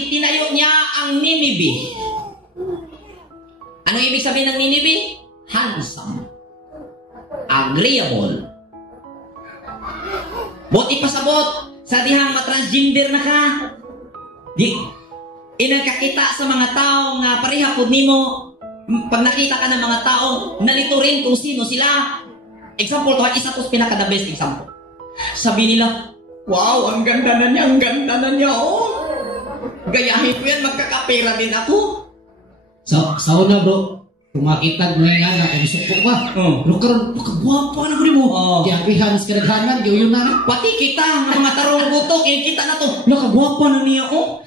itinayo niya ang Ninive. Ano ibig sabihin ng Ninive? Handsome. Agreeable. Bot ipasabot sa dihang matransgender na ka. Di inagkakita sa mga tao nga pareha pud nimo. Pag nakita ka ng mga tao, nalito rin kung sino sila. Example to, isa to pinaka-the best example. Sabi nila, wow, ang ganda na niya, oh. Gayahin ko yan, magkakapera din ako. Sa una bro, kung makita ngayon na, kung suko ka, pero karoon, pagkagwapa na ko rin mo. Diyapihan, kadaghanan, yun na. Pati kita, mga tarong butok, kita na to, nakagwapa na niya, oh.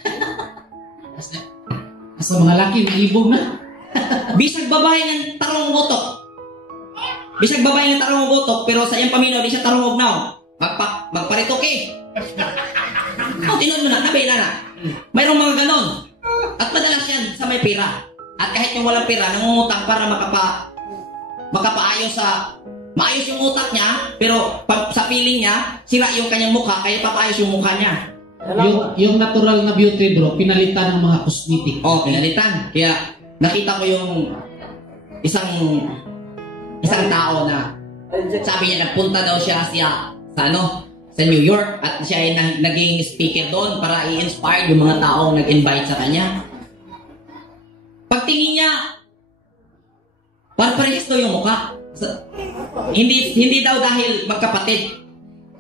Sa mga laki, naibog na. Bisag babae ng tarong butok. Bisag babae ng tarong butok, pero sa iyang paminaw, di siya tarong now. Magparitoke. Tinon mo na, nabay na. Mayroong mga ganon. At madalas yan sa may pera. At kahit yung walang pera, nangungutang para makapaayos maayos yung utak niya, pero sa feeling niya, sira yung kanyang mukha, kaya papaayos yung mukha niya. Yung natural na beauty bro, pinalitan ng mga cosmetic. Oh, pinalitan. Kaya nakita ko yung isang tao na sabi niya, nagpunta daw siya sa New York at siya ay naging speaker doon para i-inspire yung mga taong nag-invite sa kanya. Pagtingin niya, parehas daw yung mukha. Hindi daw dahil magkapatid.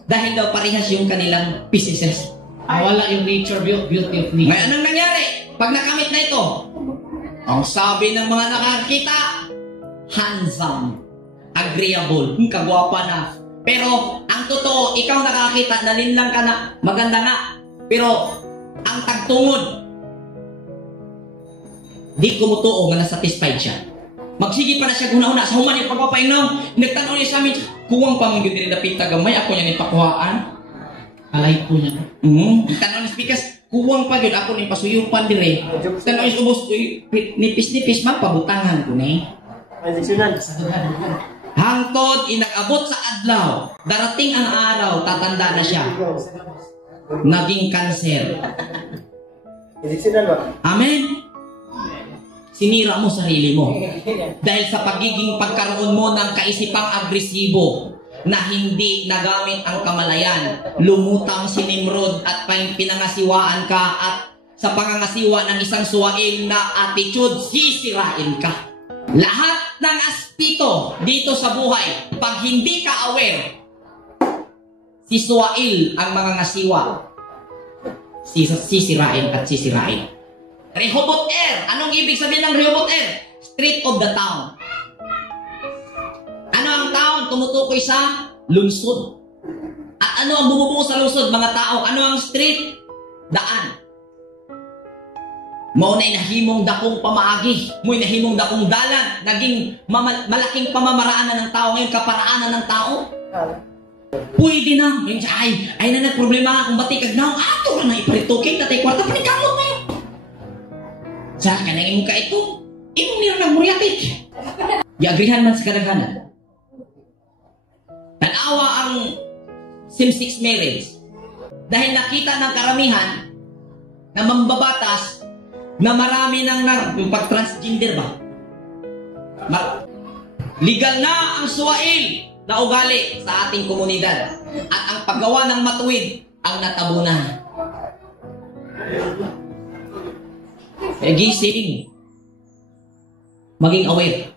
Dahil daw parehas yung kanilang pieces. Wala yung nature beauty of nature. Ngayon, anong nangyari? Pag nakamit na ito, ang sabi ng mga nakakita, handsome, agreeable, kagwapa na. Pero, ang totoo, ikaw nakakita, nalinlang ka na, maganda nga. Pero, ang tagtungod, di kumutuo nga na-satisfied siya. Magsige pa na siya guna-una sa human yung pagpapainaw. Nagtanaw niya sa amin, kuwang pamangyo din na pitagamay, ako niya nipakuhaan. Alay po niya. Tanaw niya speakers, kuwang pa yun, ako nipasuyupan dire. Tanaw niya ubos, nipis-nipis, mapabutangan ko ni. Hangtod, inag-abot sa adlaw. Darating ang araw, tatanda na siya. Naging kanser. Amen? Sinira mo sarili mo. Dahil sa pagiging pagkaroon mo ng kaisipang agresibo na hindi nagamit ang kamalayan, lumutang si Nimrod at pinangasiwaan ka at sa pangangasiwa ng isang suwail na attitude, sisirain ka. Lahat ng aspito dito sa buhay, pag hindi ka aware, si suwail ang mga ngasiwa, sisirain at sisirain. Rehoboth anong ibig sabihin ng Rehoboth Street of the town. Ano ang town? Tumutukoy sa lungsod. At ano ang bumubuo sa lungsod, mga tao? Ano ang street? Daan. Maunay nahimong dakong pamaagi, mo'y nahimong dakong dalan, naging malaking pamamaraanan ng tao ngayon, kaparaanan ng tao. Pwede na, ay na nagproblema akong batikag na, ato na iparituking, tatay kwarta, panikamot na yun. Sa kanangin mo ka ito, imong nila nagmuryatik. Giagrihan man sa kadaghanan. Tanawa ang same-sex marriage. Dahil nakita ng karamihan na mambabatas na marami nang pag-transgender ba? Legal na ang suwail na ugali sa ating komunidad at ang paggawa ng matuwid ang natabunan. Gising. Maging aware.